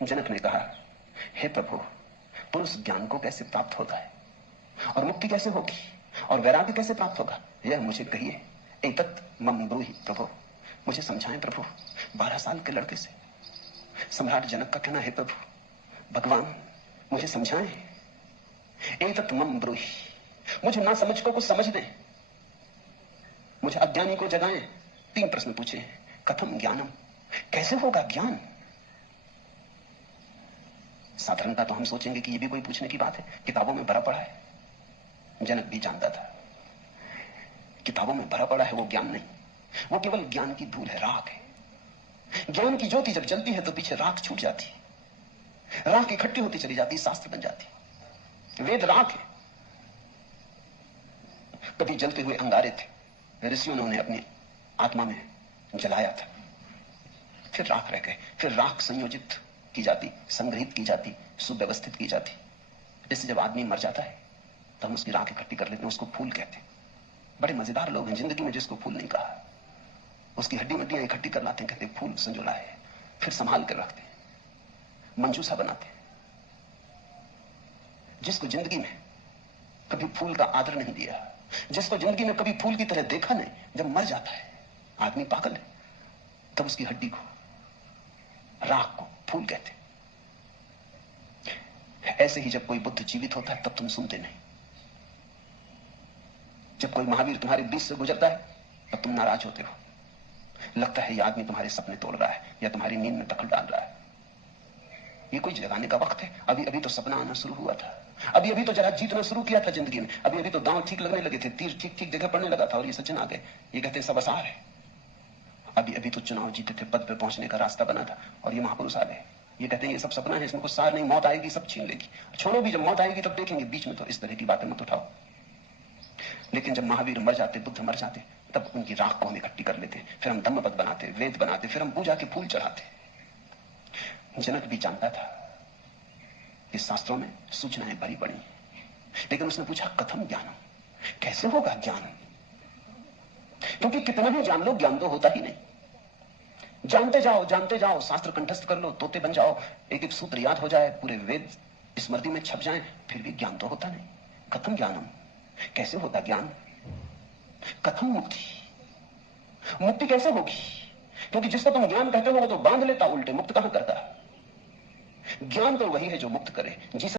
जनक ने कहा, हे प्रभु, पुरुष ज्ञान को कैसे प्राप्त होता है और मुक्ति कैसे होगी और वैराग्य कैसे प्राप्त होगा, यह मुझे कहिए। एतत् मम ब्रूहि प्रभु, मुझे समझाएं प्रभु। 12 साल के लड़के से सम्राट जनक का कहना है, प्रभु भगवान मुझे समझाएं। एतत् मम ब्रूहि, मुझे ना समझ को कुछ समझ दें, मुझे अज्ञानी को जगाएं। 3 प्रश्न पूछे। कथम ज्ञानम, कैसे होगा ज्ञान। साधारणता तो हम सोचेंगे कि ये भी कोई पूछने की बात है, किताबों में भरा पड़ा है। जनक भी जानता था किताबों में भरा पड़ा है वो ज्ञान नहीं, वो केवल ज्ञान की धूल है, राख है। ज्ञान की ज्योति जब जलती है तो पीछे राख छूट जाती है, राख इकट्ठी होती चली जाती, शास्त्र बन जाती। वेद राख है। कभी जलते हुए अंगारे थे, ऋषियों ने उन्हें अपनी आत्मा में जलाया था, फिर राख रह गए। फिर राख संयोजित की जाती, संग्रहित की जाती, सुव्यवस्थित की जाती। इससे जब आदमी मर जाता है तो हम उसकी राख इकट्ठी कर लेते हैं, उसको फूल कहते हैं। बड़े मजेदार लोग हैं जिंदगी में जिसको फूल नहीं कहा। उसकी हड्डी मड्डियां इकट्ठी कर लाते हैं, कहते हैं फूल संजोला है, फिर संभाल कर रखते हैं, मंजूसा बनाते हैं। जिसको जिंदगी में कभी फूल का आदर नहीं दिया, जिसको जिंदगी में कभी फूल की तरह देखा नहीं, जब मर जाता है आदमी पागल है, तब उसकी हड्डी को, राख को फूल कहते। ऐसे ही जब कोई बुद्ध जीवित होता है तब तुम सुनते नहीं। जब कोई महावीर तुम्हारे बीच से गुजरता है तब तुम नाराज होते हो। लगता है यह आदमी तुम्हारे सपने तोड़ रहा है या तुम्हारी नींद में दखल डाल रहा है। ये कोई जगाने का वक्त है? अभी अभी तो सपना आना शुरू हुआ था, अभी अभी तो जरा जीतना शुरू किया था जिंदगी में, अभी अभी तो दांव ठीक लगने लगे थे, तीर ठीक ठीक जगह पड़ने लगा था और ये सज्जन आ गए। ये कहते सब आसार है। अभी अभी तो चुनाव जीते थे, पद पे पहुंचने का रास्ता बना था और ये महापुरुष आ गए। ये कहते हैं ये सब सपना है, इसमें कुछ सार नहीं, मौत आएगी सब छीन लेगी। छोड़ो भी, जब मौत आएगी तब देखेंगे, बीच में तो इस तरह की बातें मत उठाओ। लेकिन जब महावीर मर जाते, बुद्ध मर जाते, तब उनकी राख को हम इकट्ठी कर लेते, फिर हम धम्मपद बनाते, वेद बनाते, फिर हम पूजा के फूल चढ़ाते। जनक भी जानता था कि शास्त्रों में सूचनाएं भरी पड़ी, लेकिन उसने पूछा कथम ज्ञानम, कैसे होगा ज्ञान। क्योंकि कितना भी जान लो ज्ञान तो होता ही नहीं। जानते जाओ, शास्त्र कंठस्थ कर लो, तोते बन जाओ, एक एक सूत्र याद हो जाए, पूरे वेद स्मृति में छप जाएं, फिर भी ज्ञान तो होता नहीं। कथम ज्ञानम, कैसे होता ज्ञान। कथम मुक्ति, मुक्ति कैसे होगी। क्योंकि जिसको तुम ज्ञान कहते हो वो तो बांध लेता उल्टे, मुक्त कहां करता। ज्ञान तो वही है जो मुक्त करे। जिसे